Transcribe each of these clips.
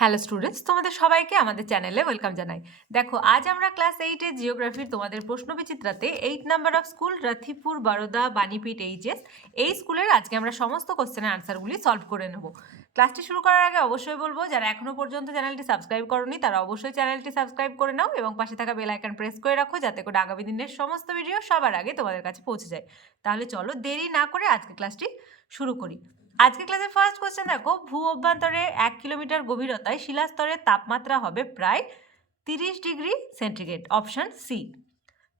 Hello students, তোমাদের সবাইকে আমাদের চ্যানেলে ওয়েলকাম জানাই। দেখো, আজ আমরা ক্লাস 8 জিওগ্রাফির তোমাদের প্রশ্নবিচিত্রাতে 8 number of school Rathipur Baroda Banipith HS এই স্কুলের আজকে আমরা সমস্ত কোশ্চেনের আনসারগুলি সলভ করে নেব। ক্লাসটি শুরু করার আগে অবশ্যই বলবো, যারা এখনো পর্যন্ত চ্যানেলটি সাবস্ক্রাইব করোনি তারা অবশ্যই চ্যানেলটি সাবস্ক্রাইব করে নাও এবং পাশে থাকা বেল আইকন প্রেস করে রাখো, যাতে করে আগামী দিনের সমস্ত ভিডিও সবার আগে তোমাদের কাছে পৌঁছে যায়। তাহলে চলো দেরি না করে আজকে ক্লাসটি শুরু করি। আজকে ক্লাসের ফার্স্ট কোশ্চেন দেখো, ভূ অভ্যন্তরে 1 কিলোমিটার গভীরতায় শিলাস্তরের তাপমাত্রা হবে প্রায় 30 degree centigrade, option C.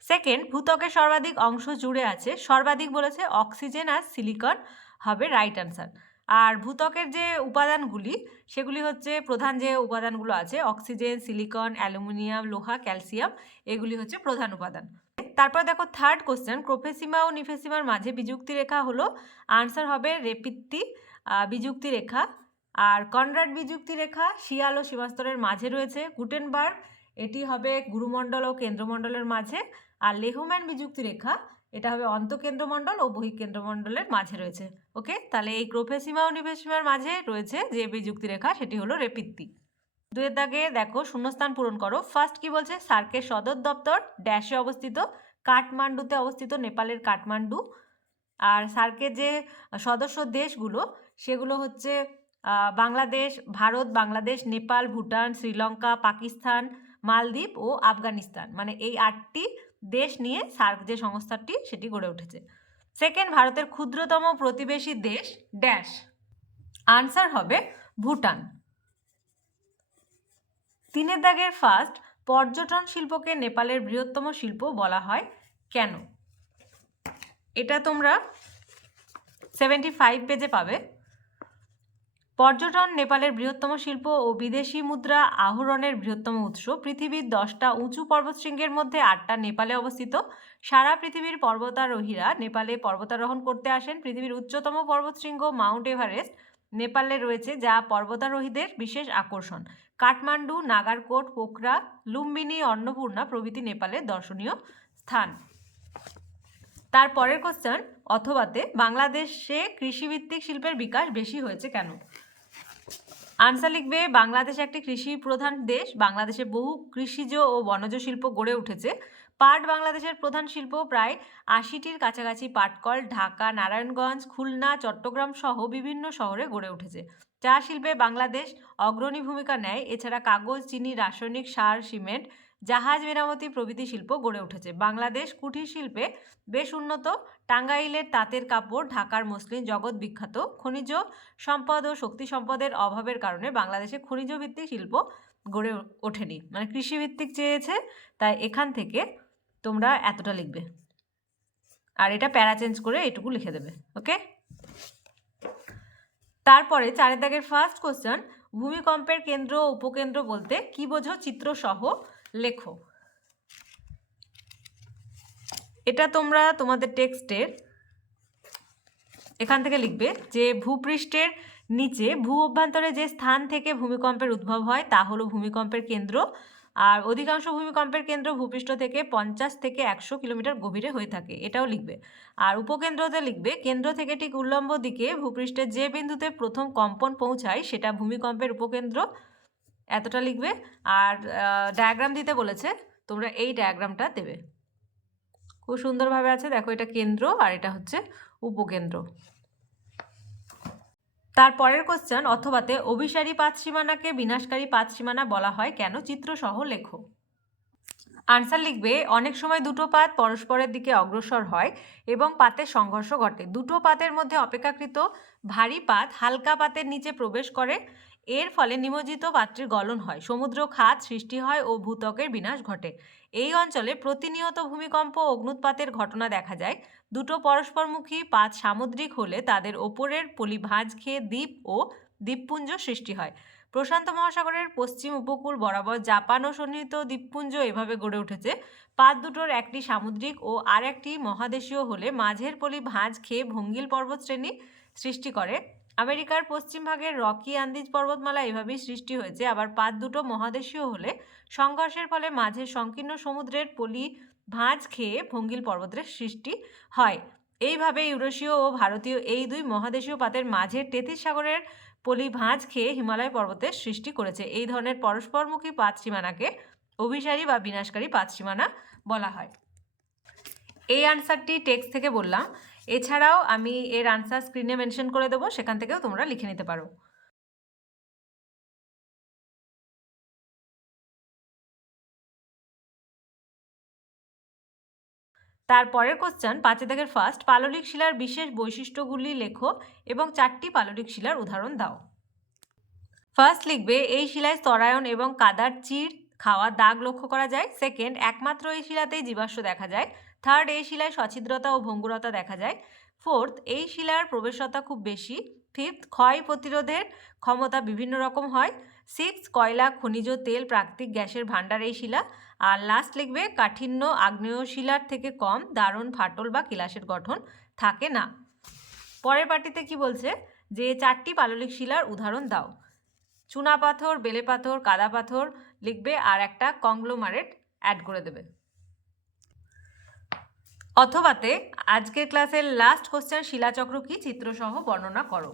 Second, ভূত্বকের সর্বাধিক অংশ জুড়ে আছে, সর্বাধিক বলেছে অক্সিজেন আর সিলিকন, হবে রাইট আনসার। আর ভূত্বকের যে উপাদানগুলি সেগুলি হচ্ছে, প্রধান যে উপাদানগুলো আছে অক্সিজেন, সিলিকন, অ্যালুমিনিয়াম, লোহা, ক্যালসিয়াম, এগুলি হচ্ছে প্রধান উপাদান। তারপর দেখো থার্ড কোশ্চেন, ক্রোফেসিমা ও নিফেসিমার মাঝে বিযুক্তি রেখা হলো, আনসার হবে রেপিত্তি বিযুক্তি রেখা। আর কনরাড বিযুক্তি রেখা শিয়াল ও সীমাস্তরের মাঝে রয়েছে। গুটেনবার্গ, এটি হবে গুরুমণ্ডল ও কেন্দ্রমণ্ডলের মাঝে। আর লেহম্যান বিযুক্তি রেখা, এটা হবে অন্তঃকেন্দ্রমণ্ডল ও বহিঃকেন্দ্রমণ্ডলের মাঝে রয়েছে। ওকে, তাহলে এই ক্রোফেসিমা ও নিফেসিমার মাঝে রয়েছে যে বিযুক্তি রেখা সেটি হলো রেপিত্তি। দুয়ের দাগে দেখো শূন্যস্থান পূরণ করো। ফার্স্ট কি বলছে, সার্কের সদর দপ্তর ড্যাশে অবস্থিত, কাঠমান্ডুতে অবস্থিত, নেপালের কাঠমান্ডু। আর সার্কের যে সদস্য দেশগুলো সেগুলো হচ্ছে বাংলাদেশ, ভারত, বাংলাদেশ, নেপাল, ভুটান, শ্রীলঙ্কা, পাকিস্তান, মালদ্বীপ ও আফগানিস্তান, মানে এই 8টি দেশ নিয়ে সার্ক যে সংস্থাটি সেটি গড়ে উঠেছে। সেকেন্ড, ভারতের ক্ষুদ্রতম প্রতিবেশী দেশ ড্যাশ, আনসার হবে ভুটান। তিনের দাগের ফার্স্ট, পর্যটন শিল্পকে নেপালের বৃহত্তম শিল্প বলা হয় কেন? এটা তোমরা 75 পেজে পাবে। পর্যটন নেপালের বৃহত্তম শিল্প ও বিদেশি মুদ্রা আহরণের বৃহত্তম উৎস। পৃথিবীর 10টা উঁচু পর্বতশৃঙ্গের মধ্যে 8টা নেপালে অবস্থিত। সারা পৃথিবীর পর্বতারোহীরা নেপালে পর্বতারোহণ করতে আসেন। পৃথিবীর উচ্চতম পর্বতশৃঙ্গ মাউন্ট এভারেস্ট নেপালে রয়েছে, যা পর্বতারোহীদের বিশেষ আকর্ষণ। কাঠমান্ডু, নাগারকোট, পোখরা, লুম্বিনী, অন্নপূর্ণা প্রভৃতি নেপালের দর্শনীয় স্থান। তারপরের কোশ্চেন, অথবাতে বাংলাদেশে কৃষিভিত্তিক শিল্পের বিকাশ বেশি হয়েছে কেন? আনসার লিখবে, বাংলাদেশ একটি কৃষি প্রধান দেশ। বাংলাদেশে বহু কৃষিজ ও বনজ শিল্প গড়ে উঠেছে। পাট বাংলাদেশের প্রধান শিল্প। প্রায় 80টির কাছাকাছি পাটকল ঢাকা, নারায়ণগঞ্জ, খুলনা, চট্টগ্রাম সহ বিভিন্ন শহরে গড়ে উঠেছে। চা শিল্পে বাংলাদেশ অগ্রণী ভূমিকা নেয়। এছাড়া কাগজ, চিনি, রাসায়নিক সার, সিমেন্ট, জাহাজ মেরামতি প্রভৃতি শিল্প গড়ে উঠেছে। বাংলাদেশ কুটির শিল্পে বেশ উন্নত। টাঙ্গাইলের তাঁতের কাপড়, ঢাকার মসলিন জগৎ বিখ্যাত। খনিজ সম্পদ ও শক্তি সম্পদের অভাবের কারণে বাংলাদেশে খনিজ ভিত্তিক শিল্প গড়ে ওঠেনি, মানে কৃষিভিত্তিক চেয়েছে, তাই এখান থেকে তোমরা এতটা লিখবে আর এটা প্যারা চেঞ্জ করে এটুকু লিখে দেবে। ওকে, তারপরে 4 দাগের ফার্স্ট কোশ্চেন, ভূমিকম্পের কেন্দ্র ও উপকেন্দ্র বলতে কি বোঝো, চিত্র সহ লেখো। এটা তোমরা তোমাদের টেক্সটের এখান থেকে লিখবে যে ভূপৃষ্ঠের নিচে ভূ অভ্যন্তরে যে স্থান থেকে ভূমিকম্পের উদ্ভব হয় তা হলো ভূমিকম্পের কেন্দ্র। আর অধিকাংশ ভূমিকম্পের কেন্দ্র ভূপৃষ্ঠ থেকে 50 থেকে 100 কিলোমিটার গভীরে হয়ে থাকে, এটাও লিখবে। আর উপকেন্দ্রতে লিখবে, কেন্দ্র থেকে ঠিক উল্লম্ব দিকে ভূপৃষ্ঠের যে বিন্দুতে প্রথম কম্পন পৌঁছায় সেটা ভূমিকম্পের উপকেন্দ্র, এতটা লিখবে। আর ডায়াগ্রাম দিতে বলেছে, তোমরা এই ডায়াগ্রামটা দেবে। খুব সুন্দরভাবে আছে, দেখো এটা কেন্দ্র আর এটা হচ্ছে উপকেন্দ্র। তারপরের কোশ্চেন, অথবাতে অভিসারী পাত সীমানাকে বিনাশকারী পাত সীমানা বলা হয় কেন, চিত্র সহ লেখো। আনসার লিখবে, অনেক সময় দুটো পাত পরস্পরের দিকে অগ্রসর হয় এবং পাতের সংঘর্ষ ঘটে। দুটো পাতের মধ্যে অপেক্ষাকৃত ভারী পাত হালকা পাতের নিচে প্রবেশ করে, এর ফলে নিমজ্জিত পাত্রের গলন হয়, সমুদ্র খাত সৃষ্টি হয় ও ভূত্বকের বিনাশ ঘটে। এই অঞ্চলে প্রতিনিয়ত ভূমিকম্প ও অগ্নুৎপাতের ঘটনা দেখা যায়। দুটো পরস্পরমুখী পাত সামুদ্রিক হলে তাদের ওপরের পলি ভাঁজ খেয়ে দ্বীপ ও দ্বীপপুঞ্জ সৃষ্টি হয়। প্রশান্ত মহাসাগরের পশ্চিম উপকূল বরাবর জাপান ও সন্নিহিত দ্বীপপুঞ্জ এভাবে গড়ে উঠেছে। পাত দুটোর একটি সামুদ্রিক ও আর একটি মহাদেশীয় হলে মাঝের পলি ভাঁজ খেয়ে ভঙ্গিল পর্বতশ্রেণী সৃষ্টি করে। আমেরিকার পশ্চিম ভাগের রকি আন্দিজ পর্বতমালা এভাবেই সৃষ্টি হয়েছে। আবার পাত দুটো মহাদেশীয় হলে সংঘর্ষের ফলে মাঝের সংকীর্ণ সমুদ্রের পলি ভাঁজ খেয়ে ভঙ্গিল পর্বতের সৃষ্টি হয়। এইভাবে ইউরেশীয় ও ভারতীয় এই দুই মহাদেশীয় পাতের মাঝের তেথিস সাগরের পলি ভাঁজ খেয়ে হিমালয় পর্বতের সৃষ্টি করেছে। এই ধরনের পরস্পরমুখী পাত সীমানাকে অভিসারী বা বিনাশকারী পাত সীমানা বলা হয়। এই আনসারটি টেক্সট থেকে বললাম, এছাড়াও আমি এর আনসার স্ক্রিনে মেনশন করে দেবো, সেখান থেকেও তোমরা লিখে নিতে পারো। তারপরের কোশ্চেন 5 দাগের ফার্স্ট, পাললিক শিলার বিশেষ বৈশিষ্ট্যগুলি লেখো এবং 4টি পাললিক শিলার উদাহরণ দাও। ফার্স্ট লিখবে, এই শিলায় স্তরায়ন এবং কাদার চির খাওয়া দাগ লক্ষ্য করা যায়। সেকেন্ড, একমাত্র এই শিলাতেই জীবাশ্ম দেখা যায়। থার্ড, এই শিলায় সছিদ্রতা ও ভঙ্গুরতা দেখা যায়। ফোর্থ, এই শিলার প্রবেশতা খুব বেশি। ফিফথ, ক্ষয় প্রতিরোধের ক্ষমতা বিভিন্ন রকম হয়। সিক্স, কয়লা, খনিজ তেল, প্রাকৃতিক গ্যাসের ভাণ্ডার এই শিলা। আর লাস্ট লিখবে, কাঠিন্য আগ্নেয় শিলার থেকে কম, দারুণ ফাটল বা কেলাসের গঠন থাকে না। পরের পাটিতে কি বলছে, যে 4টি পাললিক শিলার উদাহরণ দাও। চুনা পাথর, বেলে পাথর, কাদা পাথর লিখবে আর একটা কংগ্লোমারেট অ্যাড করে দেবে। অথবাতে আজকের ক্লাসের লাস্ট কোশ্চেন, শিলাচক্র কি চিত্রসহ বর্ণনা করো।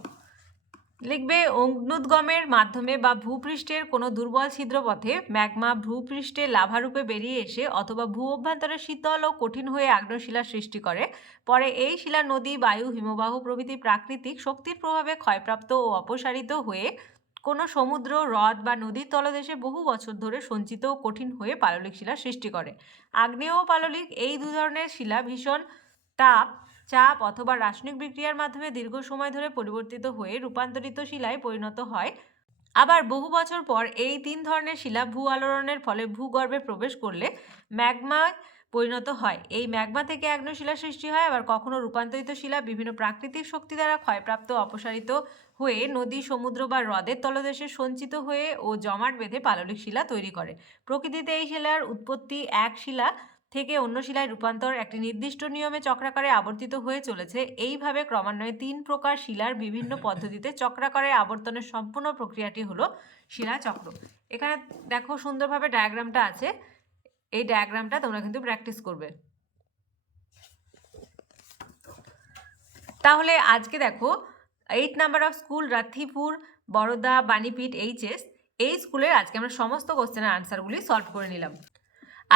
লিখবে, অগ্নুদ্গমের মাধ্যমে বা ভূপৃষ্ঠের কোনো দুর্বল ছিদ্রপথে ম্যাগমা ভূপৃষ্ঠে লাভারূপে বেরিয়ে এসে অথবা ভূ অভ্যন্তরে শীতল ও কঠিন হয়ে আগ্নেয়শিলা সৃষ্টি করে। পরে এই শিলা নদী, বায়ু, হিমবাহ প্রভৃতি প্রাকৃতিক শক্তির প্রভাবে ক্ষয়প্রাপ্ত ও অপসারিত হয়ে কোনো সমুদ্র, হ্রদ বা নদীর তলদেশে বহু বছর ধরে সঞ্চিত ও কঠিন হয়ে পাললিক শিলা সৃষ্টি করে। আগ্নেয় ও পাললিক এই দু ধরনের শিলা ভীষণ তাপ, চাপ অথবা রাসায়নিক বিক্রিয়ার মাধ্যমে দীর্ঘ সময় ধরে পরিবর্তিত হয়ে রূপান্তরিত শিলায় পরিণত হয়। আবার বহু বছর পর এই 3 ধরনের শিলা ভূ আলোড়নের ফলে ভূগর্ভে প্রবেশ করলে ম্যাগমায় পরিণত হয়। এই ম্যাগমা থেকে আগ্নেয় শিলা সৃষ্টি হয়। আবার কখনো রূপান্তরিত শিলা বিভিন্ন প্রাকৃতিক শক্তি দ্বারা ক্ষয়প্রাপ্ত, অপসারিত হয়ে নদী, সমুদ্র বা হ্রদের তলদেশে সঞ্চিত হয়ে ও জমাট বেঁধে পাললিক শিলা তৈরি করে। প্রকৃতিতে এই শিলার উৎপত্তি এক শিলা থেকে অন্য শিলায় রূপান্তর একটি নির্দিষ্ট নিয়মে চক্রাকারে আবর্তিত হয়ে চলেছে। এইভাবে ক্রমান্বয়ে 3 প্রকার শিলার বিভিন্ন পদ্ধতিতে চক্রাকারে আবর্তনের সম্পূর্ণ প্রক্রিয়াটি হলো শিলাচক্র। এখানে দেখো সুন্দরভাবে ডায়াগ্রামটা আছে, এই ডায়াগ্রামটা তোমরা কিন্তু প্র্যাকটিস করবে। তাহলে আজকে দেখো 8 number of school Rathipur Baroda Banipith HS, এই স্কুলের আজকে আমরা সমস্ত কোশ্চেনের আনসারগুলি সলভ করে নিলাম।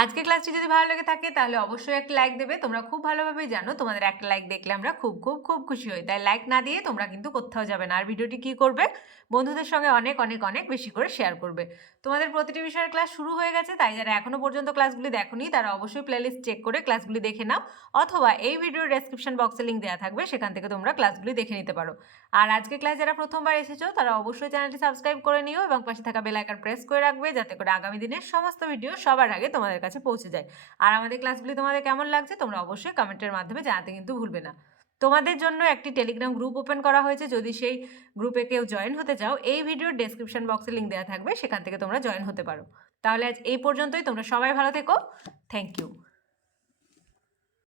আজকের ক্লাসটি যদি ভালো লেগে থাকে তাহলে অবশ্যই একটা লাইক দেবে। তোমরা খুব ভালোভাবেই জানো তোমাদের একটা লাইক দেখলে আমরা খুব খুব খুব খুশি হই, তাই লাইক না দিয়ে তোমরা কিন্তু কোথাও যাবে না। আর ভিডিওটি কি করবে, বন্ধুদের সঙ্গে অনেক অনেক অনেক বেশি করে শেয়ার করবে। তোমাদের প্রতিটি বিষয়ের ক্লাস শুরু হয়ে গেছে, তাই যারা এখনো পর্যন্ত ক্লাসগুলি দেখোনি তারা অবশ্যই প্লেলিস্ট চেক করে ক্লাসগুলি দেখে নাও, অথবা এই ভিডিওর ডেসক্রিপশন বক্সে লিঙ্ক দেওয়া থাকবে, সেখান থেকে তোমরা ক্লাসগুলি দেখে নিতে পারো। আর আজকে ক্লাস যারা প্রথমবার এসেছো তারা অবশ্যই চ্যানেলটি সাবস্ক্রাইব করে নিও এবং পাশে থাকা বেল আইকন প্রেস করে রাখবে, যাতে করে আগামী দিনের সমস্ত ভিডিও সবার আগে তোমাদের কাছে পৌঁছে যায়। আর আমাদের ক্লাসগুলি তোমাদের কেমন লাগছে তোমরা অবশ্যই কমেন্টের মাধ্যমে জানাতে কিন্তু ভুলবে না। তোমাদের জন্য একটি টেলিগ্রাম গ্রুপ ওপেন করা হয়েছে, যদি সেই গ্রুপে কেউ জয়েন হতে চাও এই ভিডিওর ডেসক্রিপশন বক্সে লিঙ্ক দেওয়া থাকবে, সেখান থেকে তোমরা জয়েন হতে পারো। তাহলে আজ এই পর্যন্তই, তোমরা সবাই ভালো থেকো, থ্যাংক ইউ।